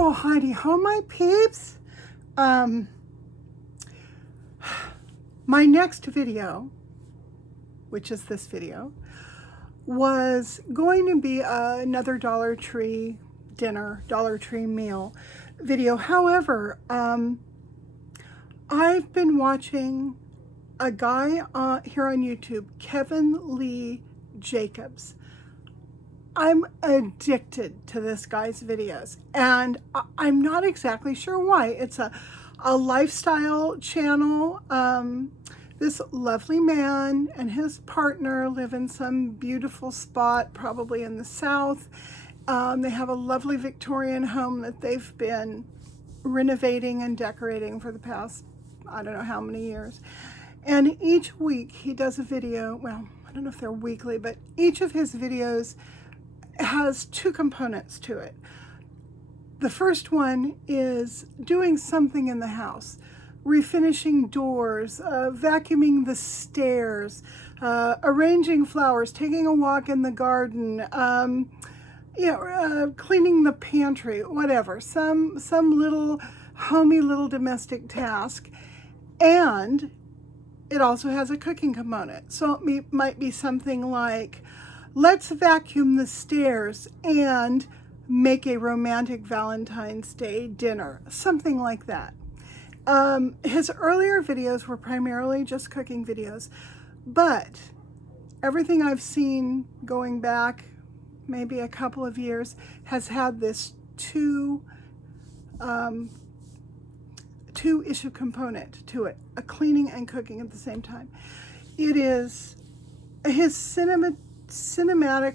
Well, Heidi ho, my peeps. My next video, which is this video, was going to be another Dollar Tree dinner, Dollar Tree meal video. However, I've been watching a guy here on YouTube, Kevin Lee Jacobs. I'm addicted to this guy's videos, and I'm not exactly sure why. It's a lifestyle channel. This lovely man and his partner live in some beautiful spot, probably in the South. They have a lovely Victorian home that they've been renovating and decorating for the past, I don't know how many years. And each week he does a video. Well, I don't know if they're weekly, but each of his videos has two components to it. The first one is doing something in the house, refinishing doors, vacuuming the stairs, arranging flowers, taking a walk in the garden, cleaning the pantry, whatever, some little homey little domestic task. And it also has a cooking component. So it might be something like, let's vacuum the stairs and make a romantic Valentine's Day dinner, something like that. His earlier videos were primarily just cooking videos, but everything I've seen going back maybe a couple of years has had this two issue component to it, a cleaning and cooking at the same time. It is his cinematic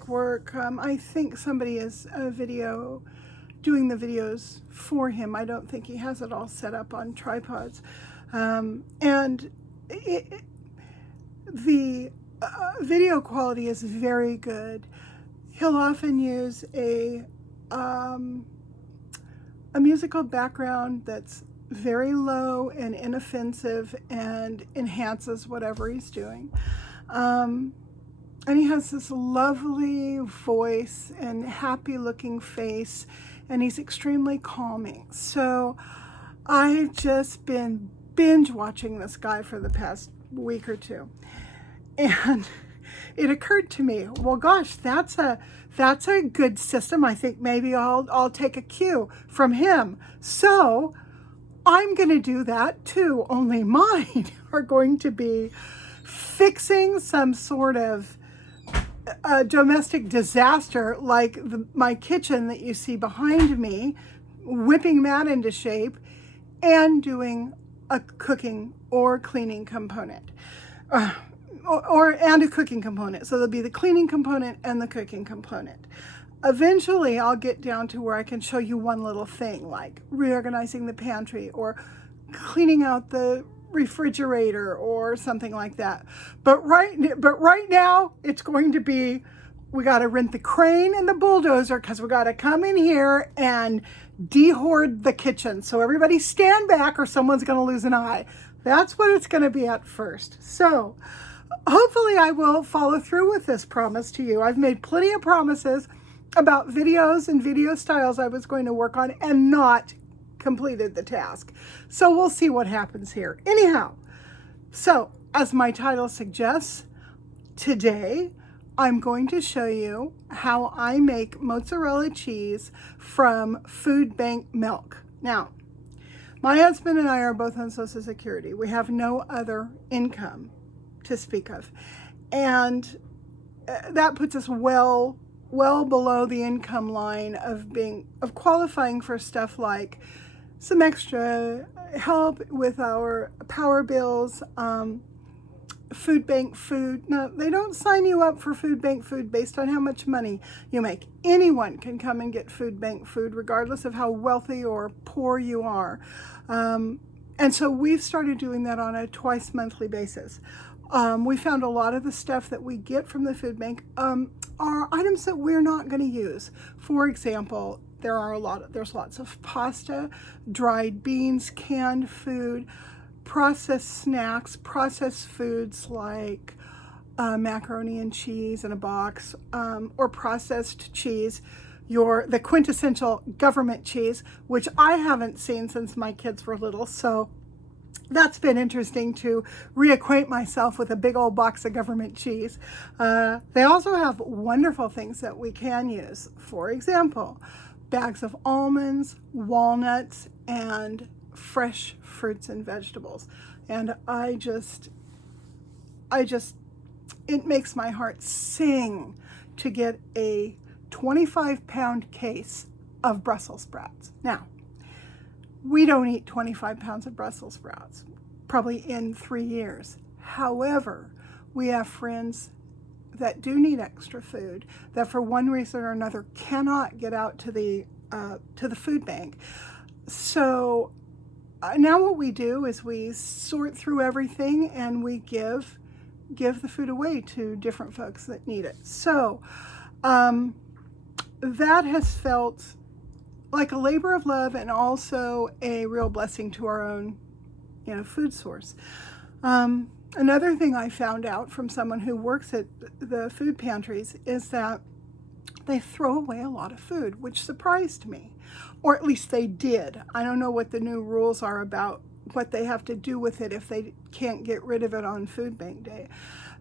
work. I think somebody is doing the videos for him. I don't think he has it all set up on tripods. And the video quality is very good. He'll often use a musical background that's very low and inoffensive and enhances whatever he's doing. And he has this lovely voice and happy looking face, and he's extremely calming. So I've just been binge watching this guy for the past week or two. And it occurred to me, well, gosh, that's a good system. I think maybe I'll take a cue from him. So I'm going to do that too, only mine are going to be fixing some sort of a domestic disaster, like my kitchen that you see behind me, whipping that into shape, and doing a cooking or cleaning component, and a cooking component. So there'll be the cleaning component and the cooking component. Eventually, I'll get down to where I can show you one little thing, like reorganizing the pantry or cleaning out the refrigerator or something like that. But right now it's going to be, we got to rent the crane and the bulldozer because we got to come in here and de-hoard the kitchen. So everybody stand back or someone's going to lose an eye. That's what it's going to be at first. So hopefully I will follow through with this promise to you. I've made plenty of promises about videos and video styles I was going to work on and not completed the task. So we'll see what happens here. Anyhow, so as my title suggests, today I'm going to show you how I make mozzarella cheese from food bank milk. Now, my husband and I are both on Social Security. We have no other income to speak of. And that puts us well below the income line of qualifying for stuff like some extra help with our power bills, food bank food. Now, they don't sign you up for food bank food based on how much money you make. Anyone can come and get food bank food, regardless of how wealthy or poor you are. And so we've started doing that on a twice monthly basis. We found a lot of the stuff that we get from the food bank are items that we're not going to use. For example, there's lots of pasta, dried beans, canned food, processed snacks, processed foods like macaroni and cheese in a box, or processed cheese, the quintessential government cheese, which I haven't seen since my kids were little. So that's been interesting to reacquaint myself with a big old box of government cheese. They also have wonderful things that we can use. For example, bags of almonds, walnuts, and fresh fruits and vegetables. And it makes my heart sing to get a 25-pound case of Brussels sprouts. Now, we don't eat 25 pounds of Brussels sprouts, probably in 3 years. However, we have friends that do need extra food that for one reason or another cannot get out to the food bank. So now what we do is we sort through everything and we give the food away to different folks that need it. So that has felt like a labor of love and also a real blessing to our own, food source. Another thing I found out from someone who works at the food pantries is that they throw away a lot of food, which surprised me, or at least they did. I don't know what the new rules are about what they have to do with it if they can't get rid of it on food bank day.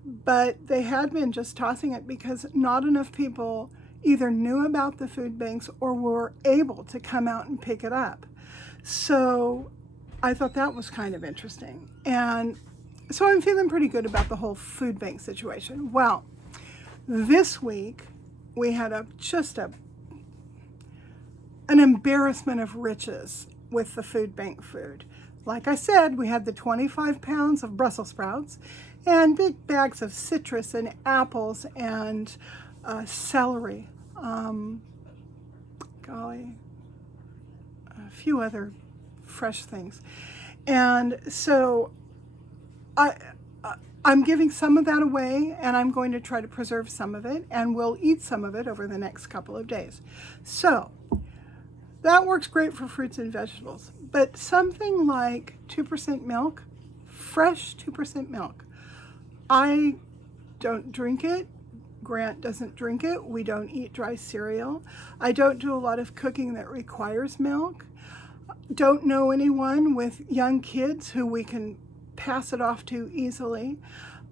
But they had been just tossing it because not enough people either knew about the food banks or were able to come out and pick it up. So I thought that was kind of interesting. And so I'm feeling pretty good about the whole food bank situation. Well, this week we had an embarrassment of riches with the food bank food. Like I said, we had the 25 pounds of Brussels sprouts and big bags of citrus and apples and celery. A few other fresh things. And so I'm giving some of that away, and I'm going to try to preserve some of it, and we'll eat some of it over the next couple of days. So that works great for fruits and vegetables, but something like 2% milk, fresh 2% milk. I don't drink it. Grant doesn't drink it. We don't eat dry cereal. I don't do a lot of cooking that requires milk. Don't know anyone with young kids who we can pass it off to easily.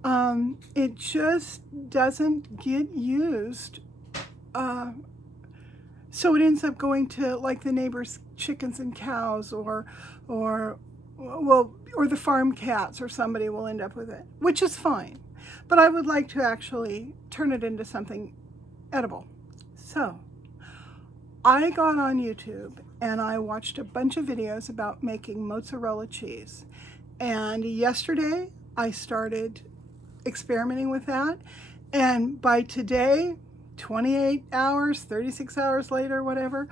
It just doesn't get used. So it ends up going to like the neighbor's chickens and cows or the farm cats, or somebody will end up with it, which is fine. But I would like to actually turn it into something edible. So I got on YouTube and I watched a bunch of videos about making mozzarella cheese. And yesterday I started experimenting with that. And by today, 28 hours, 36 hours later, whatever,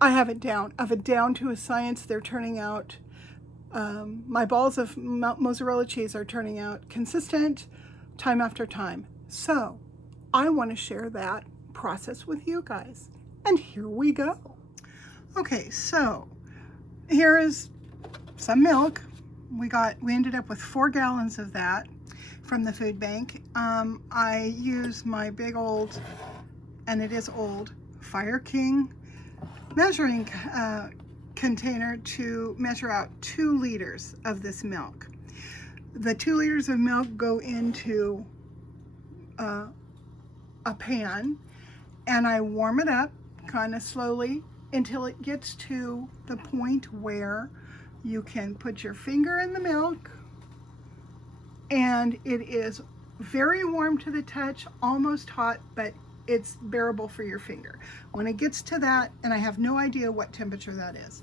I have it down. I have it down to a science. They're turning out, my balls of mozzarella cheese are turning out consistent time after time. So I want to share that process with you guys. And here we go. Okay, so here is some milk. We ended up with 4 gallons of that from the food bank. I use my big old, and it is old, Fire King measuring container to measure out 2 liters of this milk. The 2 liters of milk go into a pan, and I warm it up kind of slowly until it gets to the point where you can put your finger in the milk and it is very warm to the touch, almost hot, but it's bearable for your finger. When it gets to that, and I have no idea what temperature that is,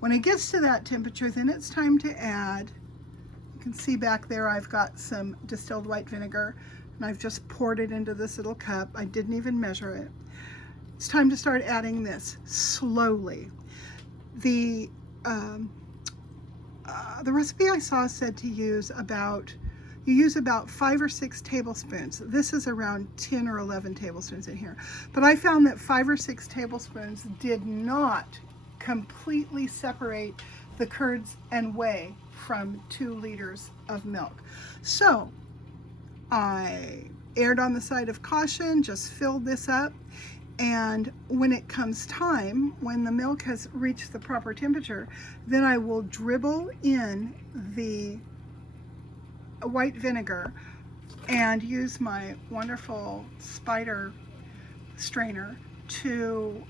when it gets to that temperature, then it's time to add, you can see back there I've got some distilled white vinegar, and I've just poured it into this little cup. I didn't even measure it. It's time to start adding this slowly. The recipe I saw said to use about 5 or 6 tablespoons. This is around 10 or 11 tablespoons in here. But I found that 5 or 6 tablespoons did not completely separate the curds and whey from 2 liters of milk. So I erred on the side of caution, just filled this up, And when it comes time, when the milk has reached the proper temperature, then I will dribble in the white vinegar and use my wonderful spider strainer to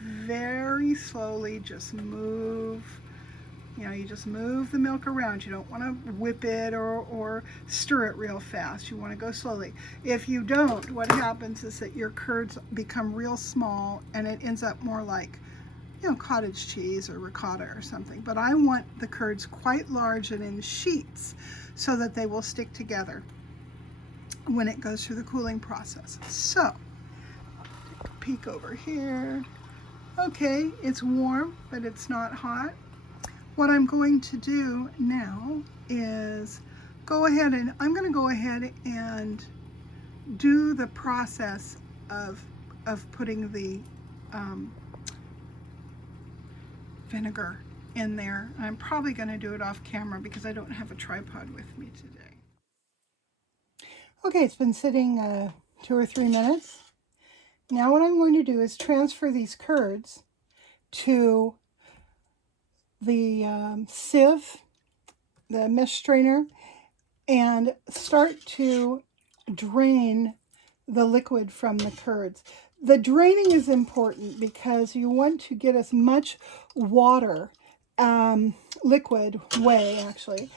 very slowly just move. You just move the milk around. You don't want to whip it or stir it real fast. You want to go slowly. If you don't, what happens is that your curds become real small and it ends up more like, cottage cheese or ricotta or something. But I want the curds quite large and in sheets so that they will stick together when it goes through the cooling process. So, take a peek over here. Okay, it's warm, but it's not hot. What I'm going to do now is I'm going to go ahead and do the process of putting the vinegar in there. I'm probably going to do it off camera because I don't have a tripod with me today. Okay, it's been sitting 2 or 3 minutes. Now what I'm going to do is transfer these curds to the sieve, the mesh strainer, and start to drain the liquid from the curds. The draining is important because you want to get as much water, liquid whey actually,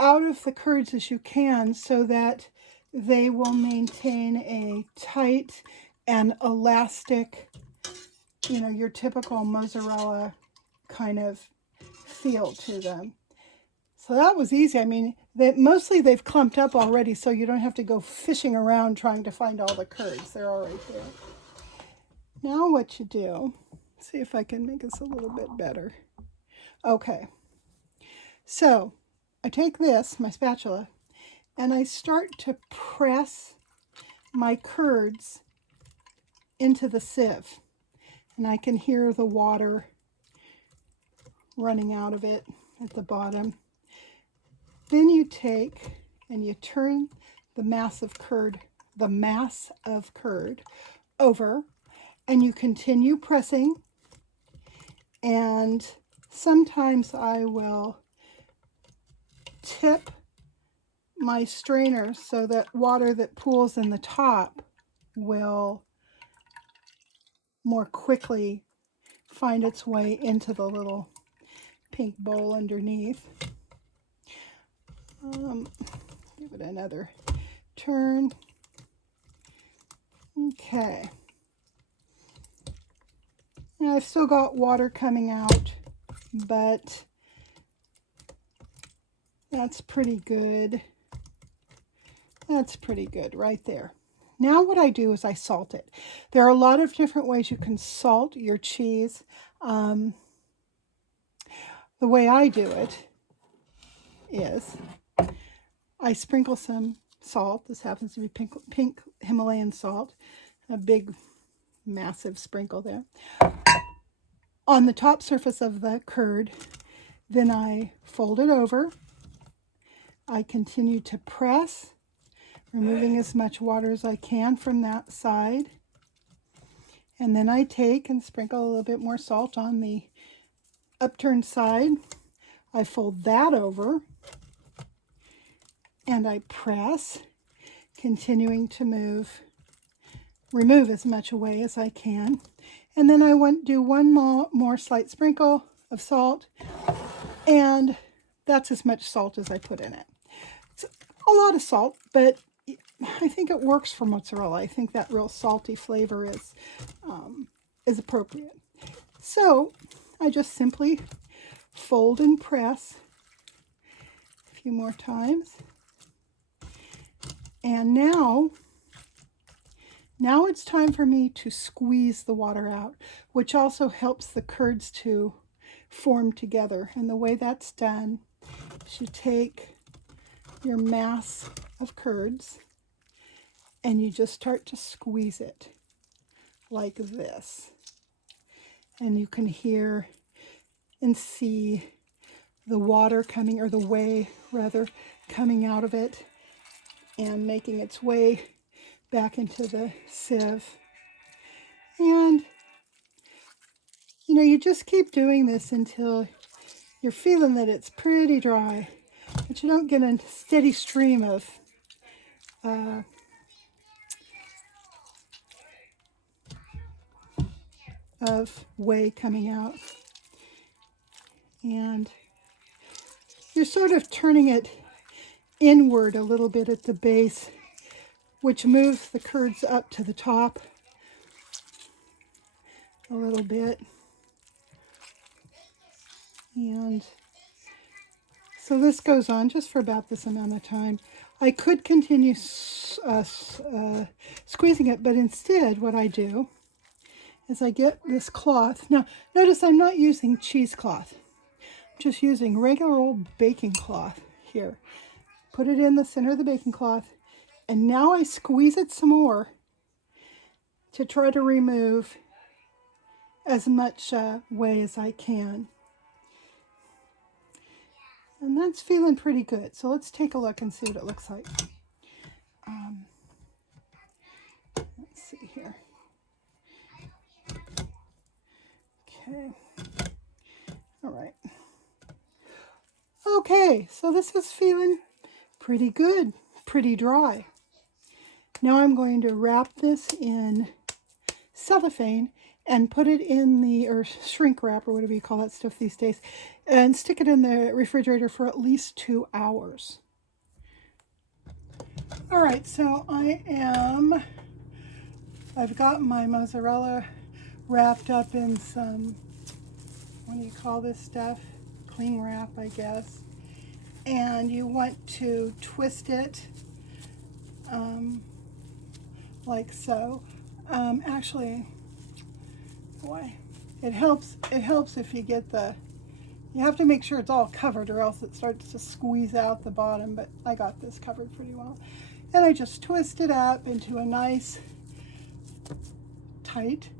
out of the curds as you can so that they will maintain a tight and elastic, your typical mozzarella kind of feel to them. So that was easy. I mean, mostly they've clumped up already, so you don't have to go fishing around trying to find all the curds. They're all right there. Now what you do, see if I can make this a little bit better. Okay, so I take this, my spatula, and I start to press my curds into the sieve. And I can hear the water running out of it at the bottom. Then you take and you turn the mass of curd over, and you continue pressing. And sometimes I will tip my strainer so that water that pools in the top will more quickly find its way into the little pink bowl underneath. Give it another turn. Okay. Now I've still got water coming out, but that's pretty good. That's pretty good right there. Now what I do is I salt it. There are a lot of different ways you can salt your cheese. The way I do it is I sprinkle some salt. This happens to be pink Himalayan salt, a big, massive sprinkle there, on the top surface of the curd. Then I fold it over. I continue to press, removing as much water as I can from that side. And then I take and sprinkle a little bit more salt on the upturned side. I fold that over and I press, continuing to remove as much away as I can. And then I do one more slight sprinkle of salt, and that's as much salt as I put in it. It's a lot of salt, but I think it works for mozzarella. I think that real salty flavor is appropriate. So I just simply fold and press a few more times. And now it's time for me to squeeze the water out, which also helps the curds to form together. And the way that's done is you take your mass of curds and you just start to squeeze it like this. And you can hear and see the water coming, or the whey rather, coming out of it and making its way back into the sieve. And, you know, you just keep doing this until you're feeling that it's pretty dry, but you don't get a steady stream of whey coming out. And you're sort of turning it inward a little bit at the base, which moves the curds up to the top a little bit. And so this goes on just for about this amount of time. I could continue squeezing it, but instead what I do is I get this cloth. Now, notice I'm not using cheesecloth. I'm just using regular old baking cloth here. Put it in the center of the baking cloth, and now I squeeze it some more to try to remove as much whey as I can. And that's feeling pretty good. So let's take a look and see what it looks like. Let's see here. Okay. All right. Okay, so this is feeling pretty good, pretty dry. Now I'm going to wrap this in cellophane and put it in the, or shrink wrap, or whatever you call that stuff these days, and stick it in the refrigerator for at least 2 hours. All right, so I've got my mozzarella wrapped up in some, what do you call this stuff? Cling wrap, I guess. And you want to twist it like so. Actually, boy, it helps if you get you have to make sure it's all covered, or else it starts to squeeze out the bottom, but I got this covered pretty well. And I just twist it up into a nice tight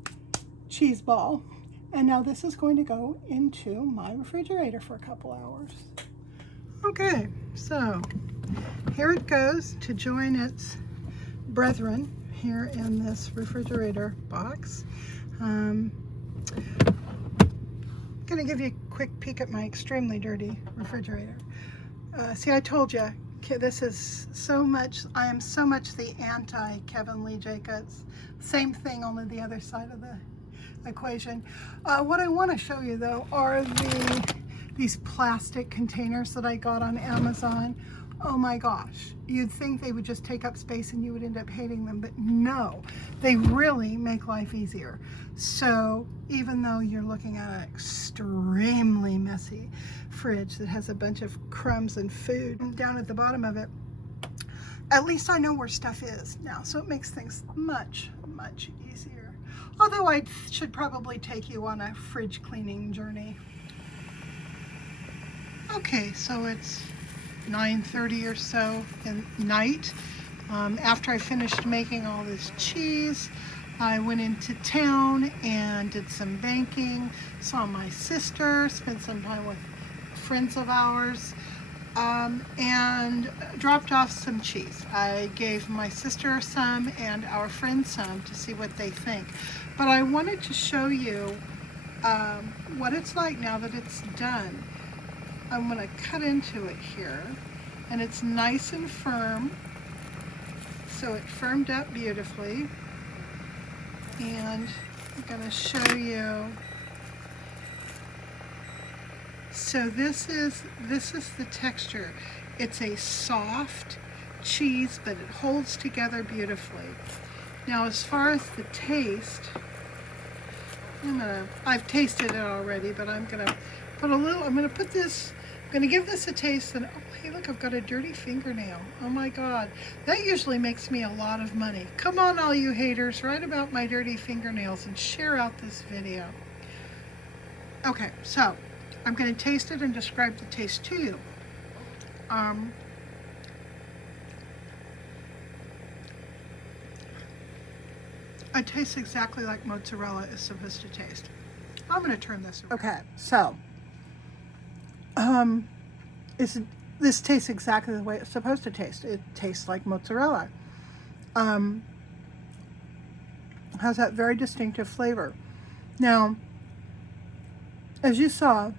cheese ball. And now this is going to go into my refrigerator for a couple hours. Okay, so here it goes to join its brethren here in this refrigerator box. I'm going to give you a quick peek at my extremely dirty refrigerator. See, I told you, this is so much, I am so much the anti-Kevin Lee Jacobs. Same thing, only the other side of the equation. What I want to show you though are these plastic containers that I got on Amazon. Oh my gosh, you'd think they would just take up space and you would end up hating them, but no, they really make life easier. So even though you're looking at an extremely messy fridge that has a bunch of crumbs and food down at the bottom of it, at least I know where stuff is now, so it makes things much, much easier. Although I should probably take you on a fridge cleaning journey. Okay, so it's 9:30 or so at night. After I finished making all this cheese, I went into town and did some banking, saw my sister, spent some time with friends of ours, and dropped off some cheese. I gave my sister some and our friends some to see what they think. But I wanted to show you what it's like now that it's done. I'm going to cut into it here, and it's nice and firm, so it firmed up beautifully. And I'm going to show you. So this is the texture. It's a soft cheese, but it holds together beautifully. Now, as far as the taste, I've tasted it already, but I'm going to give this a taste, and oh, hey, look, I've got a dirty fingernail. Oh my God, that usually makes me a lot of money. Come on, all you haters, write about my dirty fingernails and share out this video. Okay, so I'm going to taste it and describe the taste to you. It tastes exactly like mozzarella is supposed to taste. I'm going to turn this around. Okay, so this tastes exactly the way it's supposed to taste. It tastes like mozzarella. has that very distinctive flavor. Now, as you saw,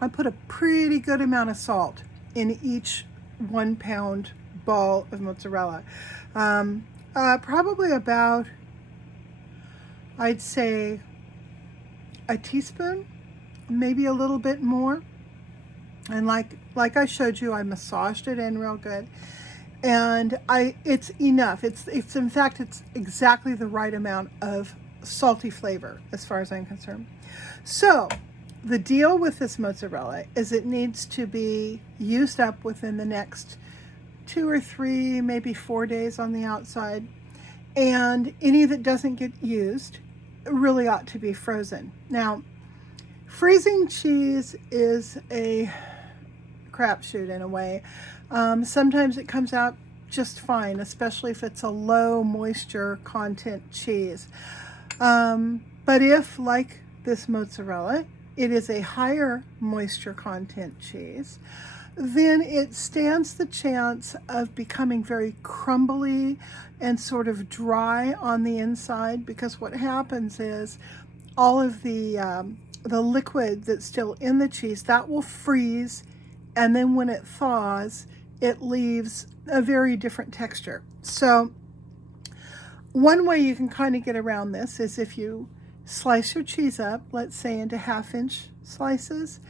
I put a pretty good amount of salt in each 1 pound ball of mozzarella. Probably about, I'd say, a teaspoon, maybe a little bit more. And like I showed you, I massaged it in real good. And it's enough. It's in fact, it's exactly the right amount of salty flavor as far as I'm concerned. So the deal with this mozzarella is it needs to be used up within the next 2 or 3, maybe 4 days on the outside. And any that doesn't get used really ought to be frozen. Now, freezing cheese is a crapshoot in a way. Sometimes it comes out just fine, especially if it's a low moisture content cheese. But if, like this mozzarella, it is a higher moisture content cheese, then it stands the chance of becoming very crumbly and sort of dry on the inside, because what happens is all of the liquid that's still in the cheese, that will freeze, and then when it thaws, it leaves a very different texture. So one way you can kind of get around this is if you slice your cheese up, let's say into 1/2-inch slices,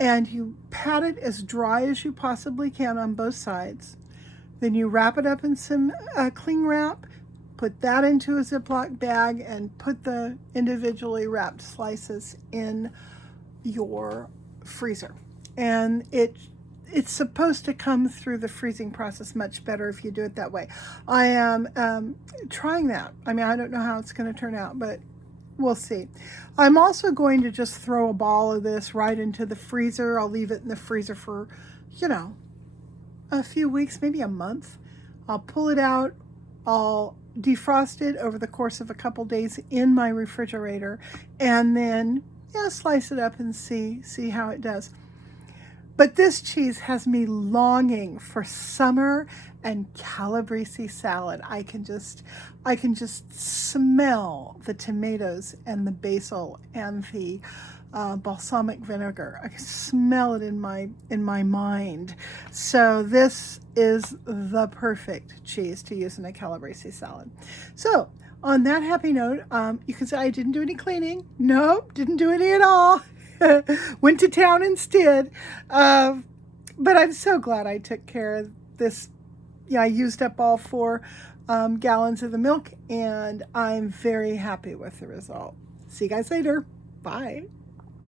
and you pat it as dry as you possibly can on both sides. Then you wrap it up in some cling wrap, put that into a Ziploc bag, and put the individually wrapped slices in your freezer. And it's supposed to come through the freezing process much better if you do it that way. I am trying that. I mean, I don't know how it's going to turn out, but we'll see. I'm also going to just throw a ball of this right into the freezer. I'll leave it in the freezer for, you know, a few weeks, maybe a month. I'll pull it out. I'll defrost it over the course of a couple days in my refrigerator, and then slice it up and see how it does. But this cheese has me longing for summer and Calabrese salad. I can just smell the tomatoes and the basil and the balsamic vinegar. I can smell it in my mind. So this is the perfect cheese to use in a Calabrese salad. So on that happy note, you can say I didn't do any cleaning. Nope, didn't do any at all. Went to town instead. But I'm so glad I took care of this. Yeah, I used up all 4 gallons of the milk, and I'm very happy with the result. See you guys later. Bye.